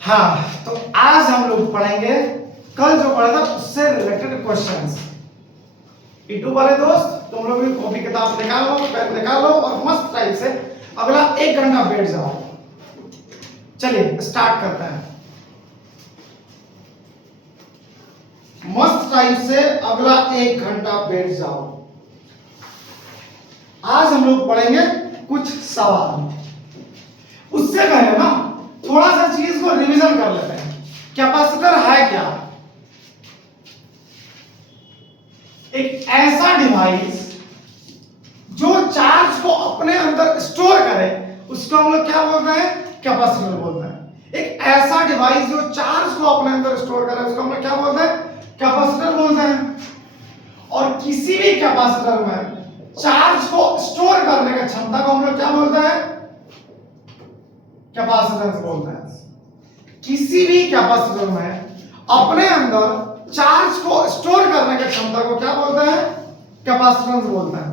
हाँ, तो आज हम लोग पढ़ेंगे कल जो पढ़ा था उससे रिलेटेड क्वेश्चंस। यूट्यूब वाले दोस्त तुम लोग भी कॉपी किताब निकाल लो, पेन निकाल लो और मस्त टाइप से अगला 1 घंटा बैठ जाओ। चलिए स्टार्ट करते हैं। मस्त टाइप से अगला 1 घंटा बैठ जाओ। आज हम लोग पढ़ेंगे कुछ सवाल। उससे पहले ना थोड़ा सा चीज को रिवीजन कर लेते हैं। कैपेसिटर है क्या? एक ऐसा डिवाइस जो चार्ज को अपने अंदर स्टोर करे, उसको हम लोग क्या बोलते हैं? कैपेसिटर बोलते हैं। एक ऐसा डिवाइस जो चार्ज को अपने अंदर स्टोर करे, उसको हम लोग क्या बोलते हैं? कैपेसिटर बोलते हैं। और किसी भी कैपेसिटर में चार्ज को स्टोर करने की क्षमता को हम लोग क्या बोलते हैं? कैपेसिटेंस बोलते हैं। किसी भी कैपेसिटर में अपने अंदर चार्ज को स्टोर करने की क्षमता को क्या बोलते हैं? कैपेसिटेंस बोलते हैं।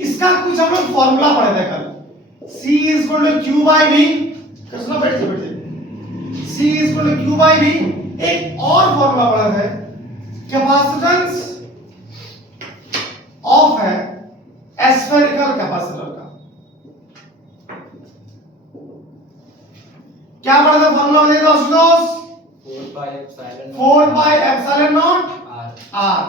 इसका कुछ हम लोग फॉर्मूला पढ़े थे कल। C equal to Q by V। Krishna बैठिए बैठिए। C equal to Q by V। एक और फॉर्मूला पढ़े थे, कैपेसिटेंस ऑफ है स्फेरिकल कैपेसिटर का। क्या पढ़ा था फॉर्मूला? बताइए दोस्तों। 4 बाई एप्सिलॉन नॉट R।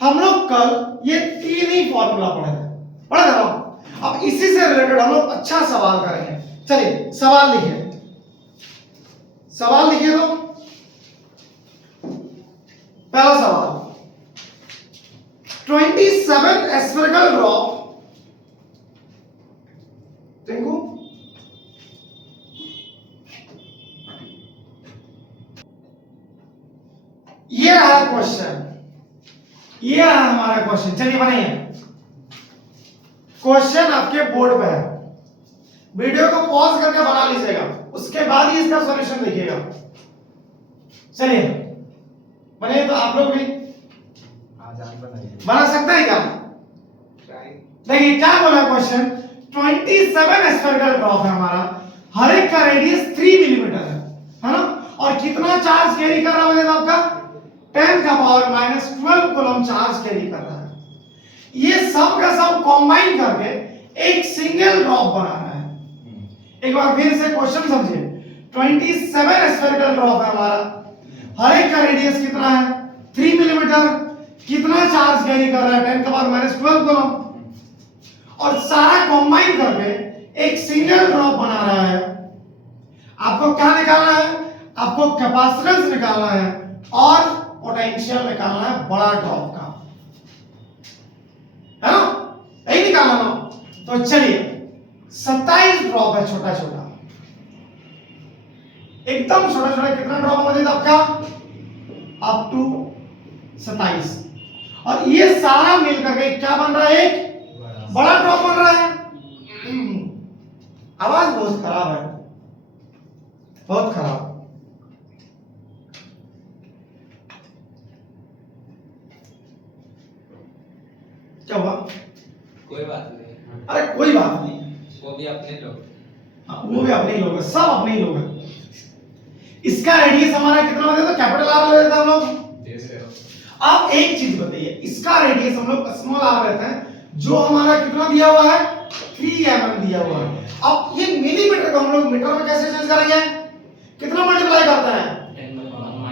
हम लोग कल ये तीन ही फॉर्मूला पढ़े थे ना। अब इसी से रिलेटेड हम लोग अच्छा सवाल करेंगे। चलिए सवाल लिखिए। सवाल लिखिए तो पहला सवाल, 27 स्फेरिकल ड्रॉप टिंकू ये रहा क्वेश्चन, ये रहा हमारा क्वेश्चन। चलिए बनाइए। क्वेश्चन आपके बोर्ड पे है, वीडियो को पॉज करके बना लीजिएगा, उसके बाद ही इसका सॉल्यूशन देखिएगा। चलिए बनाइए। तो आप लोग भी बना सकते हैं क्या? देखिए क्या बोला क्वेश्चन। 27 स्फेरिकल ड्रॉप है हमारा, हर एक का रेडियस 3 मिलीमीटर है ना? और कितना चार्ज कैरी कर रहा है आपका? 10 का power minus 12 coulomb charge carry कर रहा है। ये सब का सब कंबाइन करके एक सिंगल ड्रॉप बना रहा है। एक बार फिर से क्वेश्चन समझिए। 27 स्फेरिकल ड्रॉप है हमारा, हर एक का रेडियस कितना है? 3 मिलीमीटर। कितना चार्ज कैरी कर रहा है? 10 का पावर माइनस 12 कूलम। और सारा कंबाइन करके एक सिंगल ड्रॉप बना रहा है। आपको क्या निकालना है? आपको कैपेसिटेंस निकालना है और पोटेंशियल निकालना है बड़ा ड्रॉप का, है ना? यही निकालना ना। तो चलिए 27 ड्रॉप है, छोटा छोटा, एकदम छोटा छोटा। कितना ड्रॉप होगा आपका? Up to 27। और ये सारा मिलकर के क्या बन रहा है? एक बड़ा ड्रॉप बन रहा है। आवाज बहुत खराब है, बहुत खराब। क्या हुआ? कोई बात नहीं। अरे कोई बात नहीं, वो भी अपने लोग। हाँ, वो भी अपने ही लोग हैं, सब अपने ही लोग हैं। इसका रेडियस हमारा कितना बताया था? कैपिटल आर ले लेते हैं हम लोग। आप एक चीज बताइए, इसका रेडियस हम लोग स्मॉल आर लेते हैं, जो हमारा कितना दिया हुआ है? 3 mm दिया हुआ है। अब ये मिलीमीटर को हम लोग मीटर में कैसे चेंज करेंगे? कितना मल्टीप्लाई करते हैं?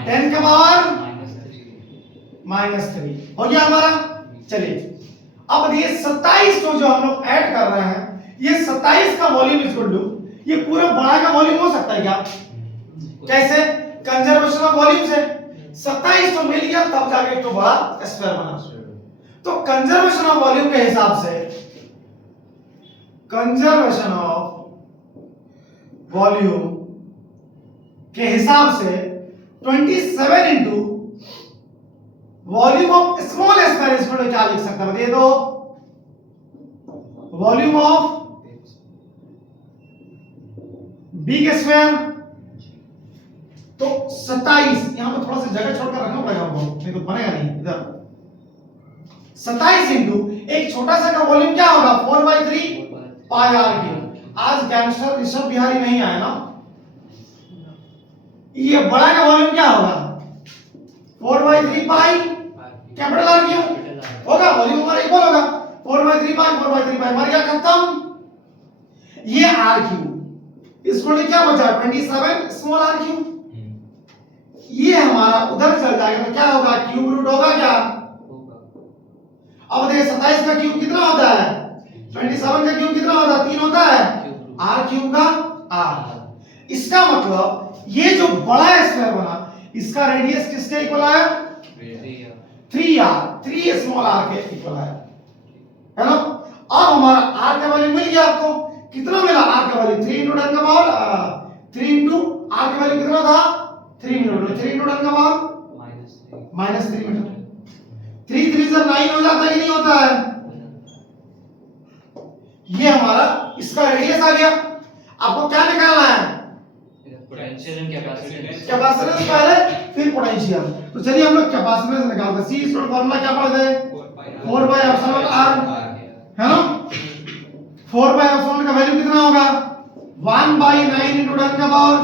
10 का पावर माइनस 3 हो गया हमारा। चलिए अब ये 27 को जो हम लोग ऐड कर रहे हैं, ये 27 का वॉल्यूम इक्वल टू ये पूरा बड़ा का वॉल्यूम हो सकता है क्या? कैसे? कंजर्वेशन ऑफ वॉल्यूम से 27 तो मिल गया, तब जाके एक तो बड़ा स्क्वायर बना। तो कंजर्वेशन ऑफ वॉल्यूम के हिसाब से, कंजर्वेशन ऑफ वॉल्यूम के हिसाब से 27 into volume of small square equal to क्या लिख सकता है? बताइए तो। Volume of big square. तो 27 यहां पर थोड़ा सा जगह छोड़कर रखना पड़ेगा हमको, नहीं तो बनेगा नहीं। इधर 27 इंटू एक छोटा सा का वॉल्यूम क्या होगा? 4/3 पाई आर क्यूब। आज गैंगस्टर ऋषभ बिहारी नहीं आया ना, ये बड़ा का वॉल्यूम क्या होगा 4/3 पाई कैपिटल आर क्यू होगा, वॉल्यूम हमारा इक्वल होगा 4/3 पाई 4/3 पाई, मर गया खत्म। ये आर क्यू इसको क्या बचा 27 स्मॉल आर क्यू, ये हमारा उधर चल जाएगा तो क्या होगा क्यूब रूट होगा क्या। अब देखिए 27 का क्यूब कितना होता है 27 का क्यूब कितना होता है 3 होता है आर क्यूब का आर। इसका मतलब ये जो बड़ा स्क्वायर बना इसका रेडियस किसके इक्वल आया 3r 3 स्मॉल r के इक्वल आया है ना। अब हमारा r का वैल्यू मिल गया आपको, कितना मिला r का वैल्यू 3 into 10 का पावर 3 into r का वैल्यू कितना था 3 मीटर, 3 into 10 का पावर -3 मीटर। 3 3 से 9 हो जाता है कि नहीं होता है। ये हमारा इसका रेडियस आ गया। आपको क्या निकालना है पोटेंशियल एंड कैपेसिटेंस, कैपेसिटेंस पहले फिर पोटेंशियल। तो चलिए हम लोग कैपेसिटेंस निकालते हैं। सी इसका फार्मूला क्या पढ़ गए 4/एप्सिलॉन r है ना। 4/एप्सिलॉन का वैल्यू कितना होगा 1/9 into 10 का पावर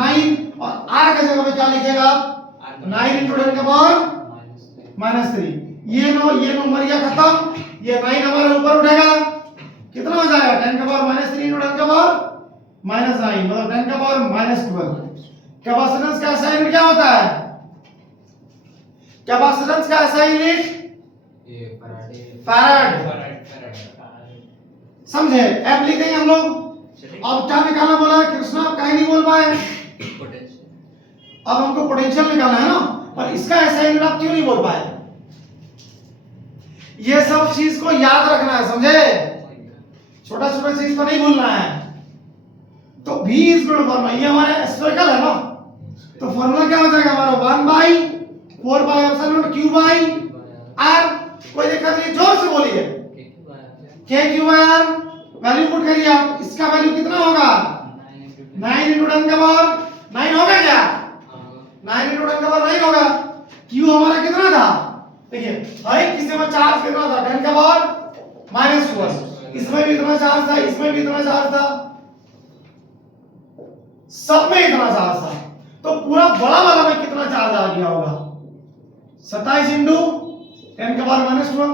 9 और r का जगह पे क्या लिखेगा आप 9 into 10 का पावर -3। ये नो मर गया खत्म, ये 9 हमारे ऊपर उठेगा कितना हो जाएगा 10 का पावर -3 into 10 का पावर -9 मतलब 10 का पावर -12। कैपेसिटेंस का SI यूनिट क्या होता है कैपेसिटेंस का SI यूनिट ये फैराड समझे। अब लिखेंगे हम लोग। अब क्या निकालना बोला है कृष्णा, आप कहीं नहीं बोल पाए। पोटेंशियल अब हमको पोटेंशियल निकालना है ना, पर इसका SI यूनिट आप क्यों नहीं बोल पाए। ये सब चीज को याद रखना है समझे, छोटा छोटा चीज को नहीं भूलना है। तो v is equal to formula, ये हमारा स्फेरिकल है ना, तो फॉर्मूला क्या हो जाएगा हमारा 1/4/एप्सिलॉन q बाय r। कोई दिक्कत नहीं, जोर से बोलिए k q by r। Value put करिए आप, इसका वैल्यू कितना होगा 9 into 10 का पावर 9 होगा क्या 9 into 10 का पावर 9 होगा। q हमारा कितना था देखिए हर एक किसी में चार्ज कितना था 10 का पावर -12, इसमें भी इतना चार्ज था, इसमें भी इतना चार्ज था, सब में इतना चार्ज था। तो पूरा बड़ा वाला में कितना चार्ज आ गया होगा 27 into 10 का पावर -12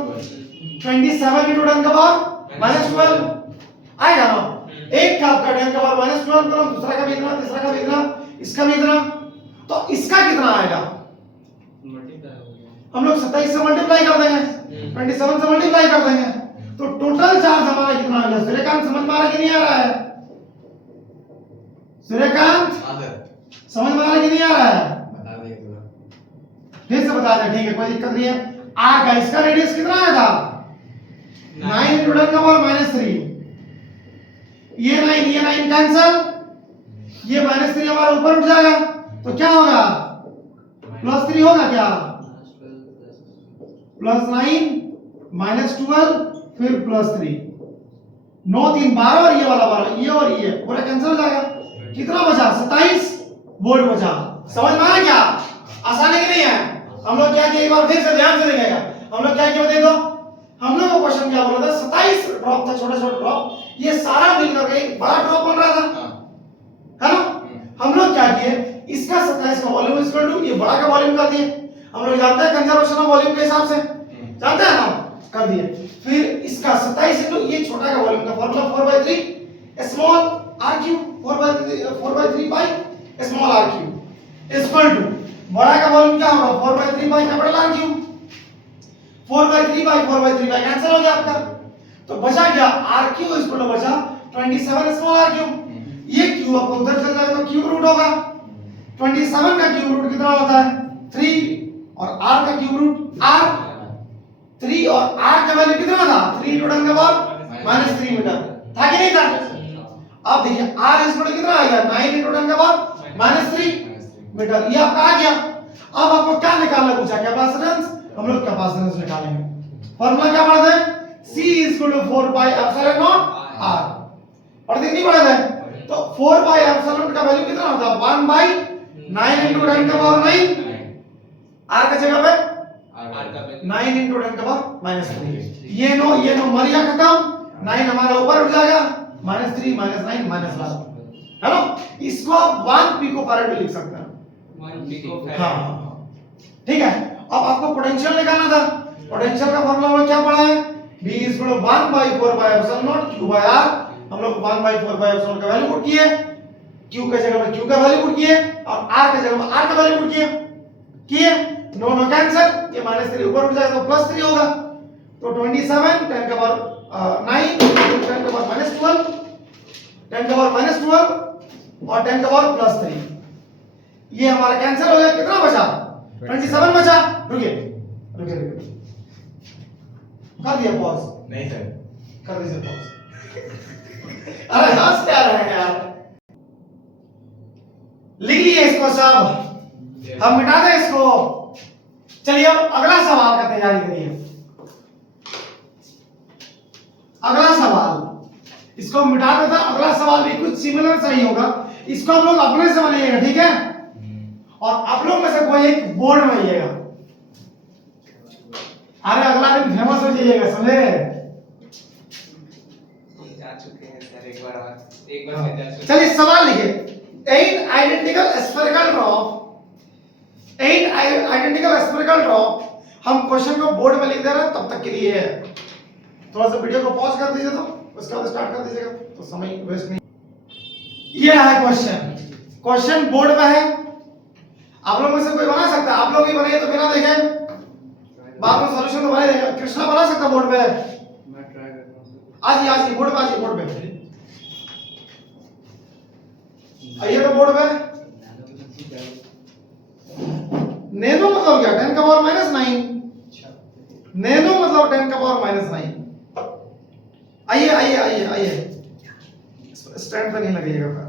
27 into 10 का पावर -12 आएगा ना। एक का आपका 10 का पावर -12 करो, दूसरा का भी इतना, तीसरा का भी इतना, इसका भी इतना, तो इसका कितना आएगा हम लोग 27 से मल्टीप्लाई कर देंगे 27 से मल्टीप्लाई कर देंगे, तो टोटल चार्ज हमारा कितना आ गया। सूर्यकांत समझ में आ रहा कि नहीं आ रहा है सूर्यकांत समझ में आ रहा कि नहीं आ रहा है बता दे फिर से बता दे, ठीक है कोई दिक्कत नहीं है। आर का इसका रेडियस कितना आया था 9 into 10 का पावर -3, ये 9 कैंसिल, ये -3 हमारा ऊपर उठ जाएगा तो क्या होगा +3 होगा क्या +9 -12 फिर +3 9 3 12 और ये वाला 12 ये और ये पूरा कैंसिल हो जाएगा। कितना बचा 27 वोल्ट बचा। समझ में आया क्या आसान है कि नहीं है। हम लोग क्या किया एक बार फिर से ध्यान से देखिएगा। हम लोग क्या किया देखो, हम लोग को क्वेश्चन क्या बोला था 27 ड्रॉप था, छोटा छोटा ड्रॉप, ये सारा मिलकर एक बड़ा ड्रॉप बन रहा था है ना। हम लोग क्या किए इसका 27 का वॉल्यूम इक्वल टू ये बड़ा का वॉल्यूम कर दिए। हम लोग जानते हैं कंजर्वेशन ऑफ वॉल्यूम के हिसाब से जानते हैं ना, कर दिए। फिर इसका 27 into ये छोटा का वॉल्यूम का formula 4/3 small r cube 4/3 by small r cube equal to बड़ा का वॉल्यूम क्या होगा 4/3 by capital R cube. 4/3 by 4/3 by cancel हो गया आपका, तो बचा क्या r क्यूब इक्वल टू बचा 27 स्मॉल r क्यूब। ये क्यूब आपको उधर चल जाएगा तो क्यूब रूट होगा। 27 का क्यूब रूट कितना होता है 3 और r का क्यूब रूट r 3 और r का वैल्यू कितना था 3 into 10 का पावर -3 मीटर था कि नहीं था। अब देखिए r इक्वल कितना आ गया 9 into 10 का पावर -3 मीटर, ये आपका आ गया। अब आपको क्या निकालना पूछा कैपेसिटेंस, हम लोग कैपेसिटेंस निकालेंगे। फार्मूला क्या पढ़ते हैं C इक्वल टू 4/एप्सिलॉन नॉट r पढ़ते नहीं पढ़ते। तो 4/एप्सिलॉन का वैल्यू कितना होता है 1/9 into 10 का पावर 9 r का जगह पे 9 into 10 का पावर -3। ये नो मर गया खत्म, 9 हमारा ऊपर उठ जाएगा -3 -9 -12 है ना। इसको आप 1 पिको फैराड भी लिख सकते हैं। हाँ ठीक है। अब आपको पोटेंशियल निकालना था। पोटेंशियल का फॉर्मूला में क्या पढ़ा है? V is equal to 1 by 4 pi epsilon naught Q by R। हम लोग 1 by 4 pi epsilon का वैल्यू पुट किए, Q के जगह पर Q का वैल्यू पुट किए और R के जगह पर R का वैल्यू पुट किए। नो नो कैंसिल, ये -3 ऊपर उठ जाएगा तो +3 होगा। तो 27 10 का पावर 9 10 का पावर -12 10 का पावर -12 और 10 का पावर +3, ये हमारा कैंसिल हो गया। कितना बचा? 27 बचा। रुकिए रुकिए कर दिया पॉज? नहीं सर, कर दीजिए पॉज। अरे हंस क्या रहे हैं यार? लिख लिए इसको सब, हम मिटा दें इसको। चलिए अब अगला सवाल का तैयारी करिए। अगला सवाल इसको मिटा देता, अगला सवाल भी कुछ सिमिलर सही होगा। इसको हम लोग अपने से बनाइएगा, ठीक है? और आप लोग में से कोई एक बोर्ड बनाइएगा। अरे अगला दिन फेमस हो जाइएगा, समझे? जा चुके हैं सर, एक बार में जा चुके। चलिए सवाल लिखिए। 8 identical spherical drop, 8 identical spherical drop. हम क्वेश्चन को बोर्ड में लिख दे रहे हैं, तब तक के लिए है। थोड़ा सा वीडियो को पॉज कर दीजिए, तो उसके बाद स्टार्ट कर दीजिएगा, तो समय वेस्ट नहीं। ये है क्वेश्चन, क्वेश्चन बोर्ड में है। आप लोग में से कोई बना सकता है? आप लोग ही बनाइए तो बिना देखे, बाद में सॉल्यूशन तो बना ही देगा। कृष्णा बना सकता है बोर्ड पे? मैं ट्राई करता हूँ। आज ही बोर्ड पे, आज ही बोर्ड पे आइए। तो बोर्ड पे नैनो मतलब क्या? 10 का पावर -9। नैनो मतलब 10 का पावर -9। आइए आइए आइए आइए, स्टैंड पे नहीं लगेगा पैर।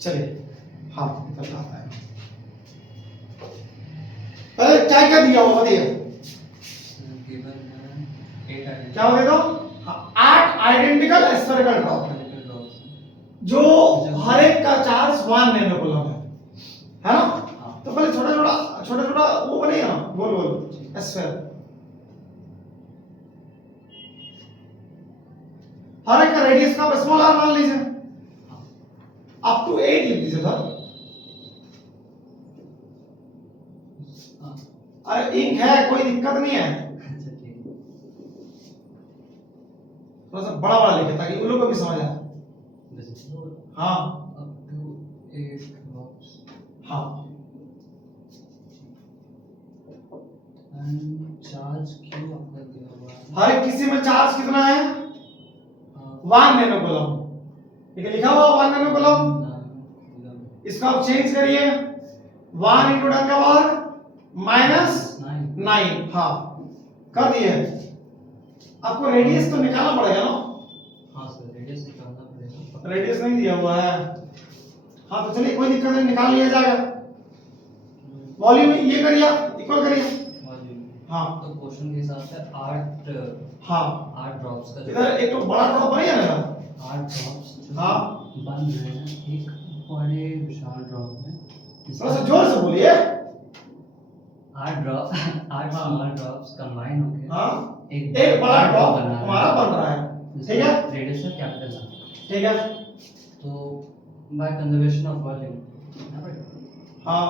चलिए हाँ निकल आता है। पहले क्या क्या दिया हुआ बताइए, क्या हो गया? तो 8 आइडेंटिकल स्फेरिकल ड्रॉप, जो हर एक का चार्ज 1 नैनो कूलम है ना? तो पहले छोटा छोटा वो बनेगा ना, गोल गोल स्फीयर। हर एक का रेडियस का स्मॉल r मान लीजिए, अप टू 8 लिख दीजिए सर। अरे इंक है, कोई दिक्कत नहीं है। थोड़ा सा बड़ा बड़ा लिखे ताकि उन लोगों को भी समझ आए। हाँ हाँ। चार्ज क्यों आपका दिया हुआ है? हर एक किसी में चार्ज कितना है? 1 नैनो कूलम। ठीक है, लिखा हुआ 1 नैनो कूलम। इसको आप चेंज करिए, 1 × 10 का पावर -9। हाँ कर दिए। आपको रेडियस तो निकालना पड़ेगा ना? हाँ सर, रेडियस निकालना पड़ेगा। रेडियस नहीं दिया हुआ है। हाँ तो चलिए कोई दिक्कत नहीं, निकाल लिया जाएगा। वॉल्यूम ये करिए, इक्वल करिए। हाँ तो क्वेश्चन के हिसाब से 8 ड्रॉप्स का इधर एक तो बड़ा ड्रॉप बनेगा ना? 8 ड्रॉप्स हाँ बन रहे हैं एक बड़े विशाल ड्रॉप में। थोड़ा सा जोर से बोलिए। 8 स्मॉल ड्रॉप्स कंबाइन होकर हाँ एक बड़ा ड्रॉप बना है। हमारा बन रहा है, ठीक है? रेडियस का कैपिटल है। ठीक है। तो बाय कंजर्वेशन ऑफ वॉल्यूम। हाँ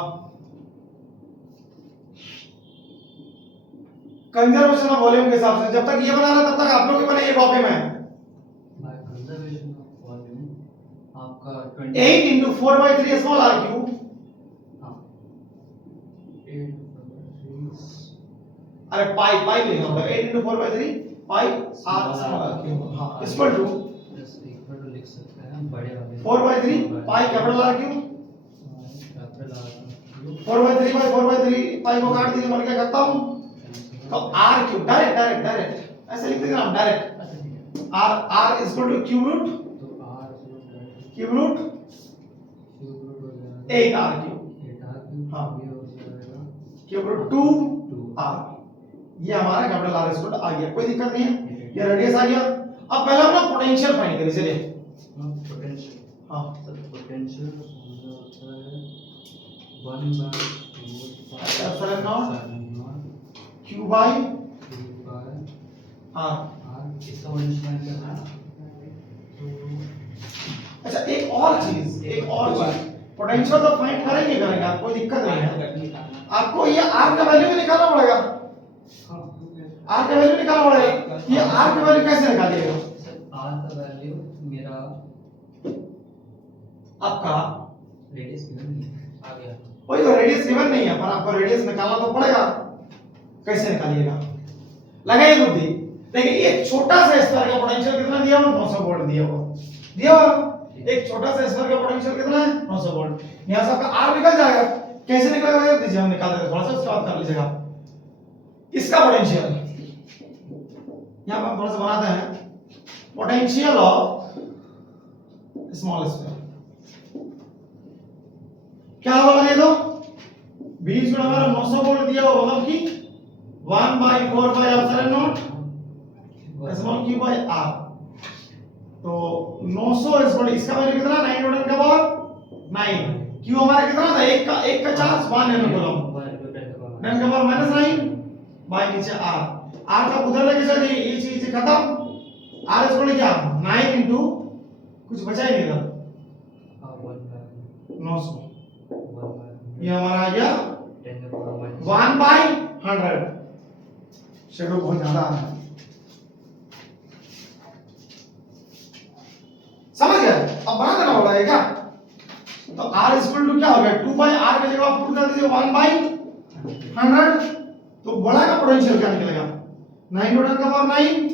कंजर्वेशन ऑफ वॉल्यूम के हिसाब से जब तक ये बना रहा तब तक आप लोग की बने ये कॉपी में। बाय कंजर्वेशन ऑफ वॉल्यूम आपका 8 × 4/3 स्मॉल r क्यूब। हाँ 8/3 अरे पाई लिखना होगा। 8 × 4/3 पाई r स्मॉल r क्यूब। हाँ इक्वल टू लिख सकते हैं बड़े वाले 4/3 pi capital R cube. Capital R 4/3 पाई को काट दीजिए, मर गया खत्म। तो r क्यूब डायरेक्ट ऐसे लिख दीजिए आप direct. r is equal to cube root, तो R क्यूब रूट हो जाएगा 8 r क्यूब। 8R cube. हाँ। ये हो जाएगा क्यूब रूट 2 r। ये हमारा कैपिटल R स्क्वायर आ गया, कोई दिक्कत नहीं है। ये रेडियस आ गया। अब पहले हम लोग पोटेंशियल फाइंड करें। चलिए पोटेंशियल। हाँ पोटेंशियल होता है 1/2 epsilon naught q by r। इसका पोटेंशियल क्या है? अच्छा एक और चीज एक और चीज, पोटेंशियल तो फाइंड करेंगे आप, कोई दिक्कत नहीं है। आपको ये आर का वैल्यू भी निकालना पड़ेगा, आर का वैल्यू निकालना पड़ेगा। ये आर का वैल्यू कैसे निकालिएगा? आर का वैल्यू मेरा आपका रेडियस गिवन नहीं है, आ गया। वही तो, रेडियस गिवन नहीं है, पर आपको रेडियस निकालना तो पड़ेगा। कैसे निकालिएगा? लगाइए बुद्धि। देखिए एक छोटा सा स्फीयर का पोटेंशियल कितना दिया हुआ? 900 वोल्ट दिया हुआ। एक छोटा सा स्फीयर का पोटेंशियल कितना है? 900 वोल्ट। यहां से आपका आर निकल जाएगा। कैसे निकलेगा दीजिए, हम निकाल देते, थोड़ा सा उसके बाद कर लीजिएगा। इसका पोटेंशियल यहां पर थोड़ा सा बनाते हैं, पोटेंशियल ऑफ स्मॉल स्फीयर क्या होगा? ये तो बीच में हमारा 900 वोल्ट दिया हुआ, मतलब कि 1/4 स्मॉल क्यू बाय आर। तो 900 स्मॉल, इसका वैल्यू कितना? 9 न्यूटन का पावर 9। क्यू हमारा कितना था? एक का चार्ज 1 नैनो कूलम, 10 का पावर -9 बाय नीचे आर। आर का उधर लेके चल जाइए, ये चीज खत्म। आर स्क्वायर क्या? 9 इनटू कुछ बचा ही नहीं था, 900। ये हमारा आ गया 1/100। शेडो बहुत ज्यादा आ रहा है, समझ गए? अब बना देना होगा ये क्या? तो r इक्वल टू क्या हो गया? 2/r की जगह आप पुट कर दीजिए 1/100। तो बड़ा का पोटेंशियल क्या निकलेगा? 9 न्यूटन का पावर 9।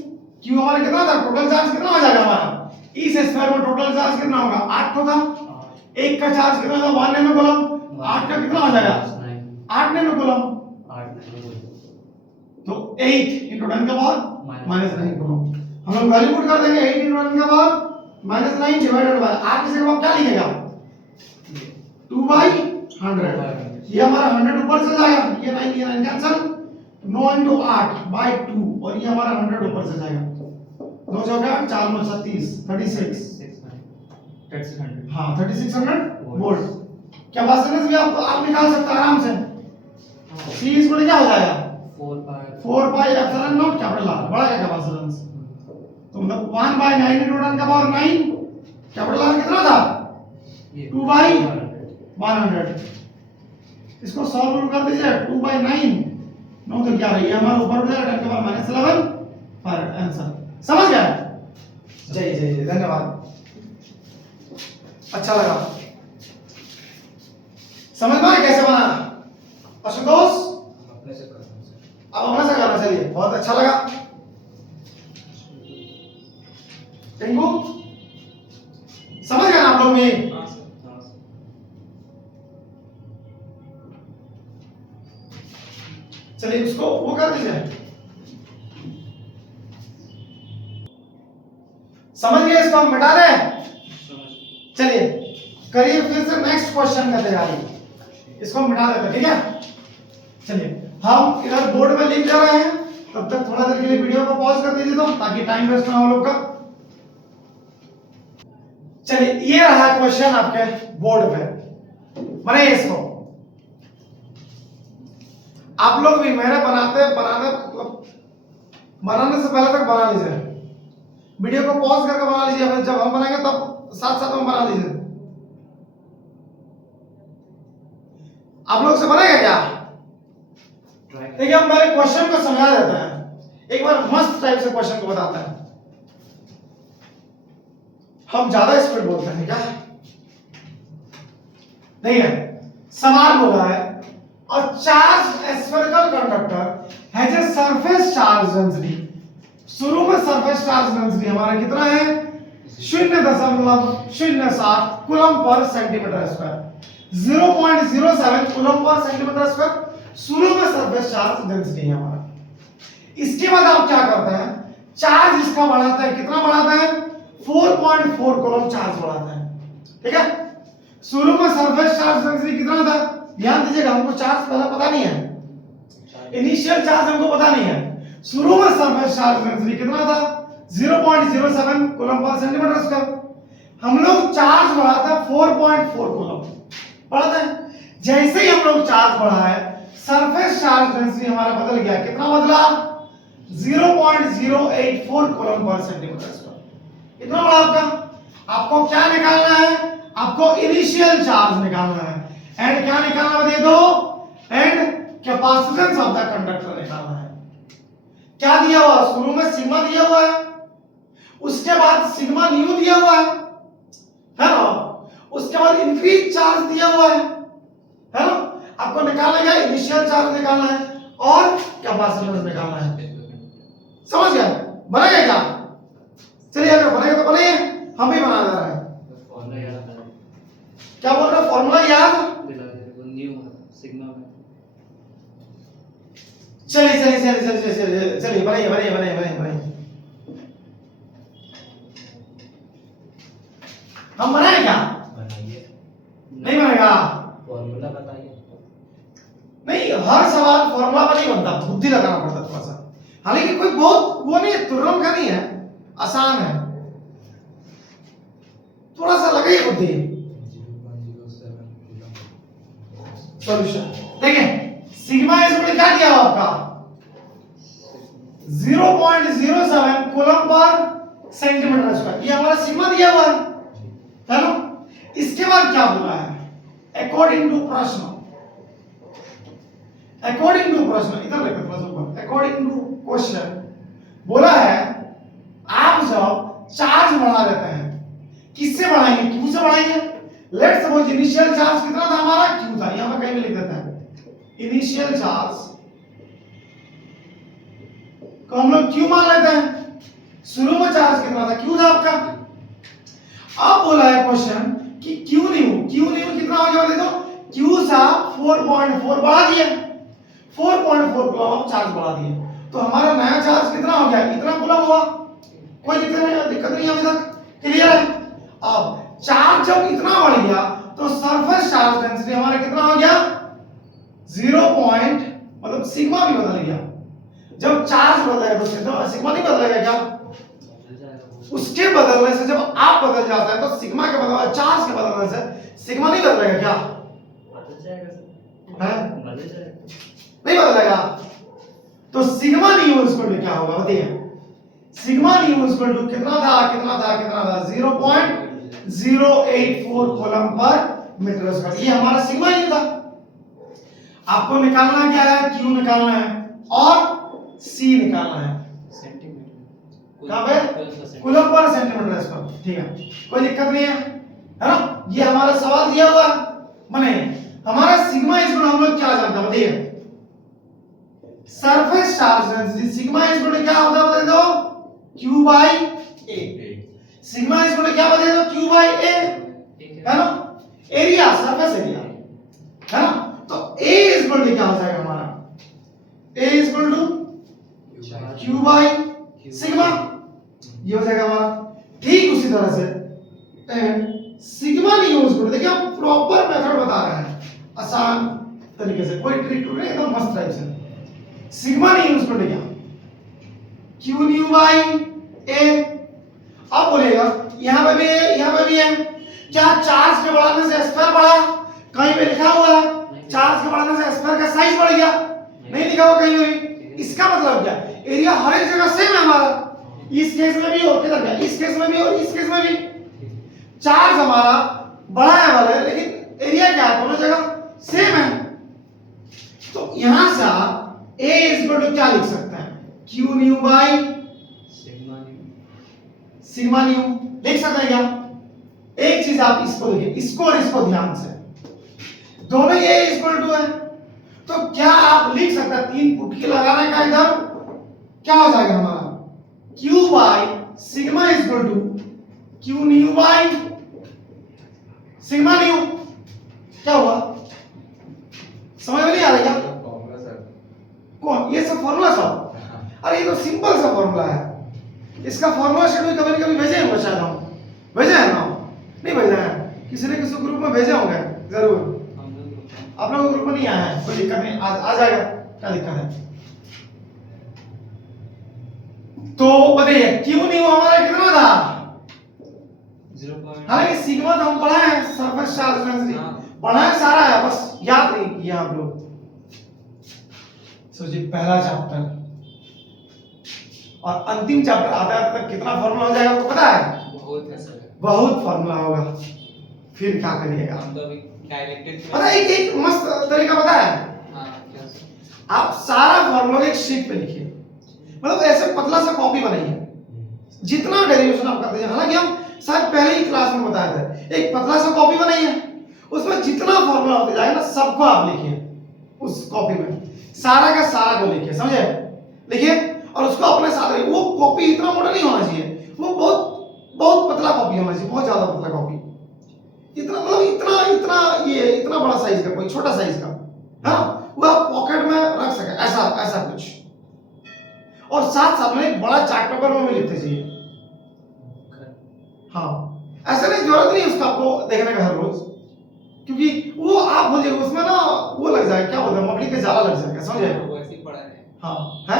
q हमारा कितना था? टोटल चार्ज कितना हो जाएगा हमारा? इस स्फीयर में टोटल चार्ज कितना होगा? 8 होगा। एक का चार्ज कितना था? 1 नैनो कूलम। 8 का कितना हो जाएगा? 8 नैनो कूलम। तो 8 into 10 का पावर -9 कूलम। हम लोग वैल्यू पुट कर देंगे 8 into 10 का पावर -9 डिवाइडेड बाय r की जगह आप क्या लिखेगा? 2/100। ये हमारा 100 ऊपर से जाएगा, ये 9 कैंसिल। 9 into 8/2 और ये हमारा 100 ऊपर से जाएगा। 9 जगह 4 9 36 36 हाँ 3600 वोल्ट। क्या कैपेसिटेंस भी आप निकाल सकते हैं आराम से। C इक्वल क्या हो जाएगा? 4/0 कैपिटल R, बड़ा क्या कैपेसिटेंस? तो मतलब 1/9 into 10 का पावर 9, कैपिटल R कितना था? 2/100। इसको सॉल्व कर दीजिए। 2/9 9 तो क्या रही है हमारा? ऊपर हो जाएगा 10 का पावर -11 पर आंसर। समझ गए? जय धन्यवाद, अच्छा लगा। समझ में कैसे बना आशुतोष? अब अपने से करना, चलिए बहुत अच्छा लगा। टिंकू समझ गए ना आप लोग? में चलिए उसको वो कर दीजिए। समझ गए? इसको हम मिटा दें। चलिए करिए फिर से नेक्स्ट क्वेश्चन का तैयारी। इसको हम मिटा देते हैं, ठीक है? चलिए हम इधर बोर्ड में लिख जा रहे हैं, तब तक थोड़ा देर के लिए वीडियो को पॉज कर दीजिए तो, ताकि टाइम वेस्ट ना हो लोग का। चलिए ये रहा क्वेश्चन आपके बोर्ड पे, बनाइए इसको। आप लोग भी मेरे बनाने से पहले तक बना लीजिए, वीडियो को पॉज करके बना लीजिए, फिर जब हम बनाएंगे तब साथ साथ में बना लीजिए। आप लोग से बनेगा क्या? देखिए हम पहले क्वेश्चन को समझा देते हैं, एक बार मस्त टाइप से क्वेश्चन को बताते हैं। हम ज्यादा स्पीड बोलते हैं क्या? नहीं है। सवाल बोला है और charge spherical conductor has a surface charge density. शुरू में सरफेस चार्ज डेंसिटी हमारा कितना है? 0.07 coulomb per centimetre square, 0.07 coulomb per centimetre square शुरू में सरफेस चार्ज डेंसिटी है हमारा। इसके बाद आप क्या करते हैं? चार्ज इसका बढ़ाते हैं, कितना बढ़ाते हैं? 4.4 कूलम चार्ज बढ़ाते हैं, ठीक है? शुरू में सरफेस चार्ज डेंसिटी कितना था? ध्यान दीजिएगा, हमको चार्ज पहले पता नहीं है, इनिशियल चार्ज हमको पता नहीं है। शुरू में सरफेस चार्ज डेंसिटी कितना था? 0.07 कूलम पर सेंटीमीटर स्क्वायर। हम लोग चार्ज बढ़ाते हैं 4.4 कूलम बढ़ाते हैं। जैसे ही हम लोग चार्ज बढ़ाए, सरफेस चार्ज डेंसिटी हमारा बदल गया। कितना बदला? 0.084 कूलम पर सेंटीमीटर स्क्वायर। इतना बड़ा आपका। आपको क्या निकालना है? आपको इनिशियल चार्ज निकालना है एंड क्या निकालना है, दे दो and capacitance of the conductor निकालना है। क्या दिया हुआ, शुरू में सिग्मा दिया हुआ है, उसके बाद सिग्मा न्यू दिया हुआ है ना, उसके बाद इंक्रीज चार्ज दिया हुआ है ना। आपको निकालना है इनिशियल चार्ज निकालना है और कैपेसिटेंस निकालना है। समझ गया, बनेगा क्या? चलिए अगर बनेगा तो बनाइए, हम भी बना दे रहे हैं। क्या बोल रहे हो, फॉर्मूला याद? चलिए चलिए चलिए चलिए चलिए चलिए बनाइए बनाइए बनाइए बनाइए बनाइए। हम बनाए क्या? नहीं बनेगा, फॉर्मूला बताइए। नहीं, हर सवाल फॉर्मूला पर नहीं बनता, बुद्धि लगाना पड़ता थोड़ा सा। हालांकि कोई बहुत वो नहीं है, तुरंत का नहीं है, आसान है, थोड़ा सा लगाइए बुद्धि। सॉल्यूशन देखिए, सिग्मा इज इक्वल क्या दिया हुआ आपका 0.07 कूलम पर सेंटीमीटर स्क्वायर, ये हमारा सिग्मा दिया हुआ है ना। इसके बाद क्या बोला है, अकॉर्डिंग टू प्रश्न, अकॉर्डिंग टू प्रश्न, इधर लिखो थोड़ा सा ऊपर, अकॉर्डिंग टू क्वेश्चन बोला है आप जब चार्ज बढ़ा देते हैं, किससे बढ़ाएंगे, क्यू से बढ़ाएंगे। लेट्स सपोज इनिशियल चार्ज कितना था हमारा, क्यू था, यहां पर कहीं भी लिख देते हैं इनिशियल चार्ज को हम लोग क्यू मान लेते हैं। शुरू में चार्ज कितना था, क्यू था आपका। अब बोला है क्वेश्चन कि क्यू न्यू कितना हो गया, देखो क्यू सा 4.4 बढ़ा दिया, 4.4 कूलम चार्ज बढ़ा दिए, तो हमारा नया चार्ज कितना हो गया, इतना कूलम हुआ, कोई दिक्कत नहीं अभी तक, क्लियर है। अब चार्ज जब इतना बढ़ गया तो सरफेस चार्ज डेंसिटी हमारा कितना हो गया 0. मतलब सिग्मा भी बदल गया। जब चार्ज बदलेगा तो सिग्मा नहीं बदलेगा क्या, उसके बदलने से जब आप बदल जाता है तो सिग्मा के बदलने, चार्ज के बदलने से सिग्मा नहीं बदलेगा क्या, नहीं बदलेगा। तो सिग्मा न्यू इक्वल टू क्या होगा बताइए, सिग्मा न्यू इक्वल टू कितना था 0.084 कूलम पर मीटर स्क्वायर, ये हमारा सिग्मा न्यू था। आपको निकालना क्या है, क्यू निकालना है और सी निकालना है, कहां पे, कूलम पर सेंटीमीटर स्क्वायर, ठीक है, कोई दिक्कत नहीं है ना। ये हमारा सवाल दिया हुआ माने हमारा सिग्मा इक्वल हम लोग क्या जानते हैं बताइए, surface charge density sigma equal क्या होता है बता दो, q by a। Sigma equal क्या बता दो, q बाई a है ना, एरिया सरफेस एरिया है ना। तो a इक्वल क्या हो जाएगा हमारा, a equal to q by sigma, ये हो जाएगा हमारा। ठीक उसी तरह से एंड सिग्मा न्यू इक्वल, देखिए हम प्रॉपर मेथड बता रहे हैं आसान तरीके से, कोई ट्रिक नहीं, एकदम मस्त टाइप से। सिग्मा न्यू इक्वल क्या, q न्यू बाई a। अब बोलेगा यहां पे भी है, यहां पे भी है, क्या चार्ज के बढ़ाने से स्फीयर बढ़ा, कहीं पे लिखा हुआ है चार्ज के बढ़ाने से स्फीयर का साइज बढ़ गया, नहीं लिखा हुआ कहीं भी। इसका मतलब क्या, एरिया हर एक जगह सेम है हमारा, इस केस में भी और किधर गया, इस केस में भी और इस केस में भी चार्ज हमारा बड़ा है वाला है, लेकिन एरिया क्या है, दोनों जगह सेम है। तो यहां से आप a इक्वल टू क्या लिख सकते हैं, q new by sigma new लिख सकते हैं क्या। एक चीज आप इसको लिखिए, इसको और इसको ध्यान से, दोनों a इक्वल टू है, तो क्या आप लिख सकते हैं, तीन पुटकी लगाने का इधर क्या हो जाएगा हमारा, q by sigma equal to q new by sigma new. क्या हुआ, समझ में नहीं आ रहा क्या, कौन ये सब फॉर्मूला सब, अरे ये तो सिंपल सा फॉर्मूला है, इसका फॉर्मूला शीट में कभी न कभी भेजे होंगे शायद, हम भेजे हैं ना, नहीं भेजा है, किसी ने किसी ग्रुप में भेजे होंगे जरूर, आप लोगों ग्रुप में नहीं आया है, कोई दिक्कत नहीं, आ जाएगा, क्या दिक्कत है। तो बताइए क्यों नहीं हुआ हमारा कितना था, 0. हालांकि सिग्मा तो हम पढ़ा है, सरफेस चार्ज डेंसिटी पढ़ा है सारा है, बस याद नहीं किया आप लोग। सोचिए पहला चैप्टर और अंतिम चैप्टर आता है तक कितना फॉर्मूला हो जाएगा आपको पता है, बहुत है सर, बहुत फॉर्मूला होगा, फिर क्या करिएगा? हम तो अभी क्या इलेक्ट्रिक पता है एक मस्त तरीका पता है? हाँ क्या आप सारा फॉर्मूला एक शीट पे लिखिए, मतलब ऐसे पतला सा कॉपी बनाइए, जितना डेरिवेशन आप करते हैं, हालांकि हम शायद पहले ही क्लास में बताया था, एक पतला सा कॉपी बनाइए, उसमें जितना फॉर्मूला होता जाएगा ना सबको आप लिखिए उस कॉपी में, सारा का सारा को लिखिए, समझे? लिखिए और उसको अपने साथ रखिए। वो कॉपी इतना मोटा नहीं होना चाहिए, वो बहुत बहुत पतला कॉपी होना चाहिए, बहुत ज्यादा पतला कॉपी, इतना मतलब इतना इतना ये इतना बड़ा साइज का, कोई छोटा साइज का, हाँ, वो आप पॉकेट में रख सके, ऐसा ऐसा कुछ। और साथ साथ में एक बड़ा चार्ट पेपर में भी लिखते चाहिए। हाँ, ऐसा नहीं, जरूरत नहीं उसका आपको देखने का हर रोज, क्योंकि वो आप बोलिए उसमें ना वो लग जाएगा, क्या बोलते हैं, मकड़ी का जाला लग जाएगा, समझे? वो ऐसे ही पड़ा है। हाँ है,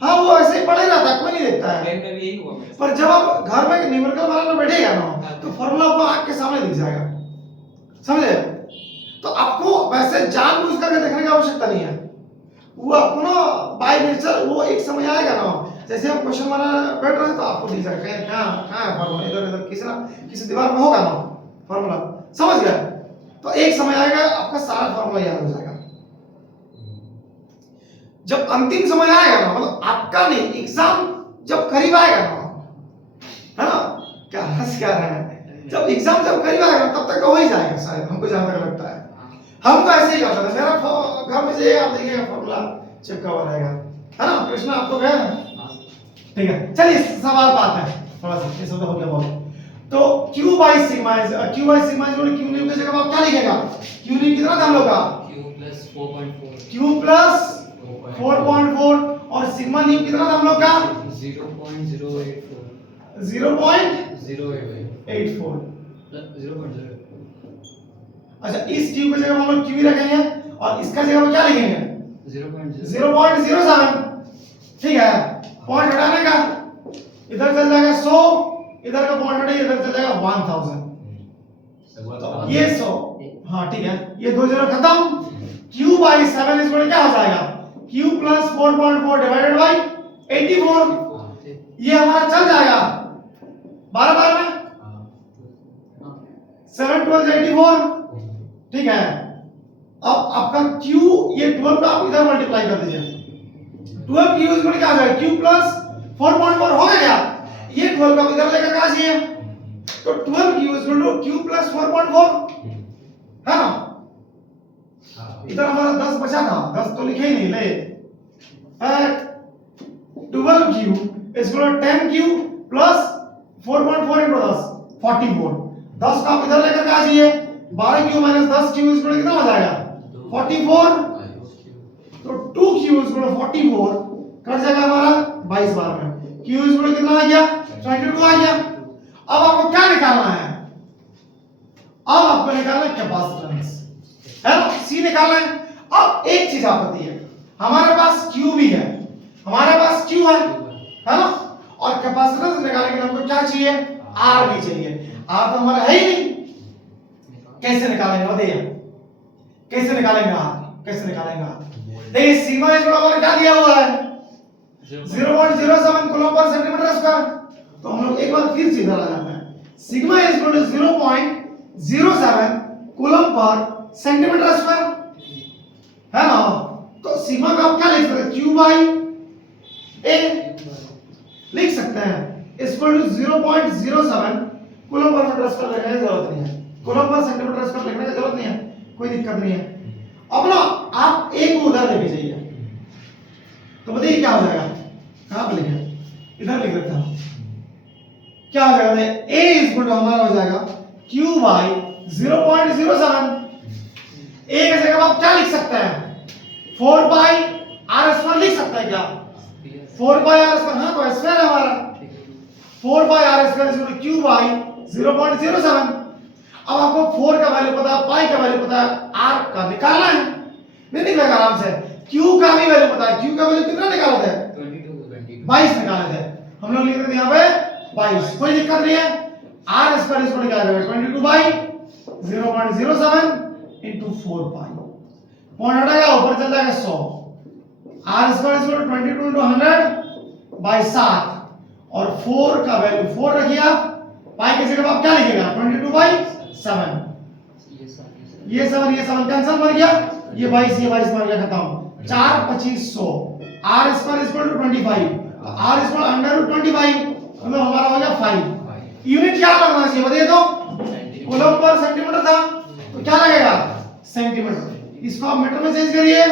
हाँ वो ऐसे ही पड़े रहता है, कोई नहीं देखता है। प्लेन में भी यही हुआ मेरे साथ। पर जब आप घर में न्यूमेरिकल बनाने बैठेगा ना, तो फॉर्मूला आपको आंख के सामने दिख जाएगा, समझे? तो आपको वैसे जानबूझ करके देखने की आवश्यकता नहीं है, वो आपको ना बाय नेचर वो एक समय आएगा ना, जैसे हम क्वेश्चन बनाने बैठ रहे हैं तो आपको दिख जाएगा कहीं कहाँ है फॉर्मूला, इधर इधर किसी ना किसी दीवार में होगा ना फॉर्मूला, समझ गए? तो एक समय आएगा आपका सारा फॉर्मूला याद हो जाएगा। जब अंतिम समय आएगा ना, मतलब आपका नहीं, एग्जाम जब करीब आएगा ना, है ना, क्या हंस क्या रहा है, जब एग्जाम जब करीब आएगा तब तक हो ही जाएगा शायद, हमको जहां तक लगता है। हम तो ऐसे ही करते थे, मेरा घर में जाइएगा आप देखिएगा फॉर्मूला चिपका हुआ रहेगा, है ना? कृष्णा आपको गया ना? ठीक है, चलिए सवाल पे आते हैं, थोड़ा सा ये सब हो गया बहुत। तो q by sigma is q by sigma is q new की जगह आप क्या लिखेगा? q न्यू कितना था हम लोग का? q plus 4.4 q प्लस 4.4 और सिग्मा न्यू कितना था हम लोग का? 0.084 0.084। 0.0 अच्छा, इस q की जगह हम लोग q ही रखेंगे और इसका जगह में क्या लिखेंगे? 0.07। ठीक है, पॉइंट हटाने का, इधर चल जाएगा 100, इधर का पॉइंट हटे इधर चल जाएगा 1000, तो ये 100, हाँ ठीक है, ये 2 0 खत्म। q बाई 7 इस क्या हो जाएगा? q प्लस 4.4 डिवाइडेड बाई 84, ये हमारा चल जाएगा 12 12 में, 7 12 84, ठीक है। अब आपका q ये 12 का आप इधर मल्टीप्लाई कर दीजिए, 12 q इस क्या हो जाएगा? q प्लस 4.4 हो गया, ये 12 का इधर लेकर आ जाइए, तो 12 q is equal to q plus 4.4, है ना? इधर हमारा 10 बचा था, 10 तो लिखे ही नहीं, ले 12 q is equal to 10 q plus 4.4 into 10 44, 10 का आप इधर लेकर आ जाइए, 12 q minus 10 q is equal to कितना हो जाएगा? 44, तो 2 q is equal to 44 cut जाएगा हमारा 22 बार में, q इज इक्वल टू कितना आ गया? 22 आ गया। अब आपको क्या निकालना है? अब आपको निकालना है कैपेसिटेंस, है ना? c निकालना है। अब एक चीज आपत्ति है, हमारे पास q भी है, हमारे पास q है ना? और कैपेसिटेंस निकालने के लिए हमको क्या चाहिए? r भी चाहिए, r तो हमारा है ही नहीं, कैसे निकालेंगे बताइए? कैसे निकालेंगे r? कैसे निकालेंगे r? देखिए सिग्मा इज बराबर क्या दिया हुआ है? 0.07 कूलम पर सेंटीमीटर स्क्वायर, तो हम लोग एक बार फिर सीधा लगाते हैं, sigma is equal to 0.07 coulomb per centimetre square, है ना? तो सिग्मा का आप क्या लिख सकते हैं? q बाई a लिख सकते हैं, is equal to 0.07 coulomb per metre square लिखने की जरूरत नहीं है, कूलम पर सेंटीमीटर स्क्वायर लिखने की जरूरत नहीं है, कोई दिक्कत नहीं है। अब ना आप एक उधर लेके जाइए, तो बताइए क्या हो जाएगा? कहां पे लिखे? इधर लिख देता हूं, क्या हो जाएगा? a इज इक्वल टू हमारा हो जाएगा q बाई 0.07, a की जगह आप क्या लिख सकते हैं? 4 बाई r स्क्वायर लिख सकते हैं क्या? 4 बाई r स्क्वायर, हाँ तो स्क्वायर है हमारा, 4 by r square is equal to q by 0.07। अब आपको 4 का वैल्यू पता है, पाई का वैल्यू पता है, r का निकालना है, नहीं निकलेगा आराम से। q का भी वैल्यू पता है, q का वैल्यू कितना निकाला था? 22 निकाले थे हम लोग, लिख देते हैं यहां पे 22, कोई दिक्कत नहीं है। r square is equal to क्या आ जाएगा? 22 बाई 0.07 into 4 पाई, पॉइंट हटाएगा ऊपर चल जाएगा 100, r square is equal to 22 into 100 by 7, और 4 का वैल्यू 4 रखिए आप, पाई की जगह आप क्या लिखेगा? 22 बाई 7, ये सब ये 7 कैंसिल मर गया, ये 22 मर गया, खत्म। 4 2500 r स्क्वायर इक्वल टू 25, तो r इक्वल अंडर रूट 25 मतलब हमारा हो गया 5। यूनिट क्या लगना चाहिए बताइए तो, कूलम पर सेंटीमीटर था तो क्या लगेगा सेंटीमीटर, इसको आप मीटर में चेंज करिए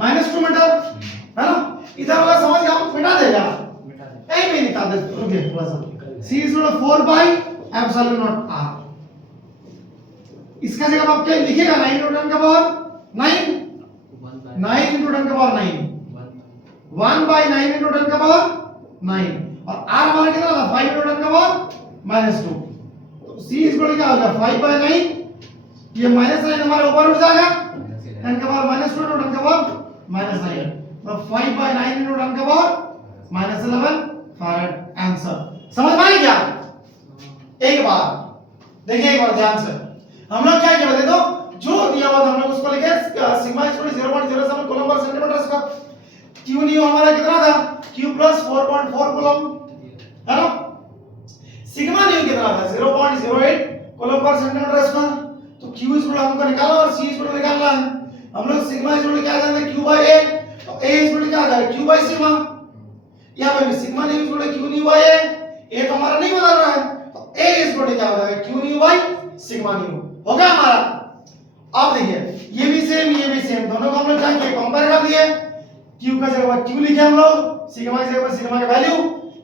-2 मीटर है ना, इधर वाला समझ गया, मिटा देगा यही में निकाल दे, रुकिए थोड़ा सा, c is 4 by epsilon not r, इसका जगह आप क्या लिखिएगा 9 into 10 का पावर 9, 9 into 10 का पावर 9, 1 by 9 into 10 का पावर 9, और r हमारा कितना था 5 into 10 का पावर -2, तो c इक्वल क्या होगा 5 by 9, ये -9 हमारे ऊपर उठ जाएगा 10 का पावर -2 into 10 का पावर -9, तो 5 by 9 into 10 का पावर -11 फैराड आंसर। समझ में आया क्या? एक बार देखिए, एक बार ध्यान से, हम लोग क्या किया बता दो, जो दिया हुआ था हम लोग उसको लिखे sigma equal 0.07 coulomb per centimetre square, q new हमारा कितना था q प्लस 4.4 कूलम है ना, सिग्मा न्यू कितना था 0.08 कूलम पर सेंटीमीटर स्क्वायर, तो q इक्वल हमको निकालना और c इक्वल निकालना है, हम लोग सिग्मा इक्वल क्या जानते हैं q by a, तो a इक्वल क्या आ जाएगा q by सिग्मा, यहां पे sigma new equal q new by a, a तो हमारा नहीं बदल रहा है, तो a इक्वल क्या हो जाएगा q new by sigma new हो गया हमारा। अब देखिए ये भी सेम, दोनों को हम लोग क्या किए कंपेयर कर दिए, q का जगह पर q लिखे हम लोग, सिग्मा की जगह पर सिग्मा का वैल्यू,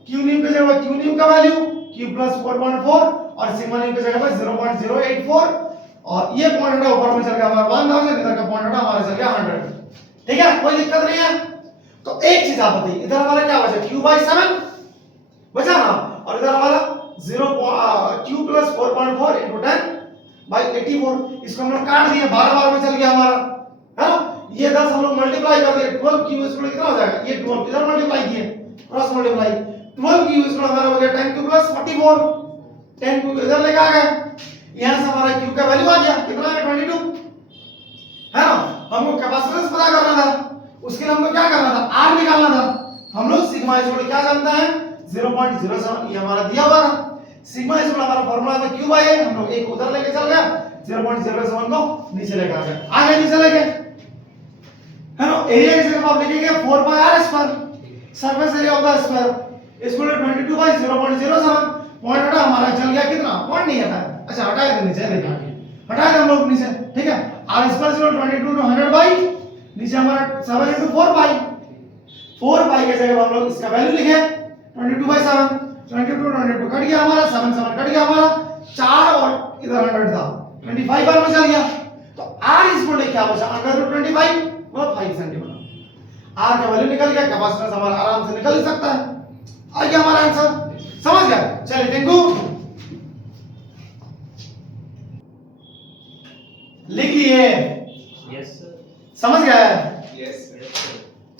q न्यू की जगह पर q न्यू का वैल्यू q प्लस 4.4 और सिग्मा न्यू की जगह पर 0.084, और ये पॉइंट हटा ऊपर में चल गया हमारा 1000, इधर का पॉइंट हटा हमारा चल गया 100, ठीक है कोई दिक्कत नहीं है। तो एक चीज आप बताइए, इधर हमारा क्या बचा q by 7 बचा ना, और इधर हमारा 0 q प्लस 4.4 into 10 by 84, इसको हम लोग काट दिए 12 में चल गया हमारा है ना, ये 10 हम लोग मल्टीप्लाई कर दिए 12 q इसको कितना हो जाएगा, ये 12 इधर मल्टीप्लाई किए क्रॉस मल्टीप्लाई, 12 q इसको हमारा हो गया 10 q प्लस 44, 10 q इधर लेके आ गए, यहां से हमारा q का वैल्यू आ गया कितना है 22 है ना, हमको कैपेसिटेंस पता करना था, उसके लिए हमको क्या करना था r निकालना था, हम लोग सिग्मा इक्वल क्या जानते हैं 0.07, ये हमारा दिया हुआ था, सिग्मा इक्वल हमारा फार्मूला था q by a, हम लोग एक उधर लेके चल गए 0.07 को नीचे लेके आ गए, आगे नीचे लेके है ना, एरिया की जगह आप लिखेंगे 4 by r square, surface area of the square equal to 22 by 0.07, point हटा हमारा चल गया कितना, पॉइंट नहीं आता, अच्छा हटाया तो नीचे देखिए, हटाया तो हम लोग नीचे, ठीक है, r square equal 22 to 100 by नीचे हमारा 7 into 4 by, 4 by के जगह हम लोग इसका वैल्यू लिखे 22 by 7, 22 कट गया हमारा, 7 कट गया हमारा, 4 और इधर 100 था 25 बार में चल गया, तो r इक्वल क्या बचा अंडर रूट 25 मतलब 5 सेंटीमीटर, r का वैल्यू निकल गया, कैपेसिटेंस हमारा आराम से निकल सकता है, आ गया हमारा आंसर, समझ गया, चलिए टिंकू लिख लिए, यस सर, समझ गया, यस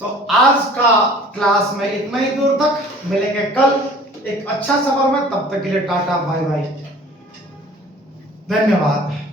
तो आज का क्लास में इतना ही दूर तक, मिलेंगे कल एक अच्छा सफर में, तब तक के लिए टाटा बाय बाय, धन्यवाद।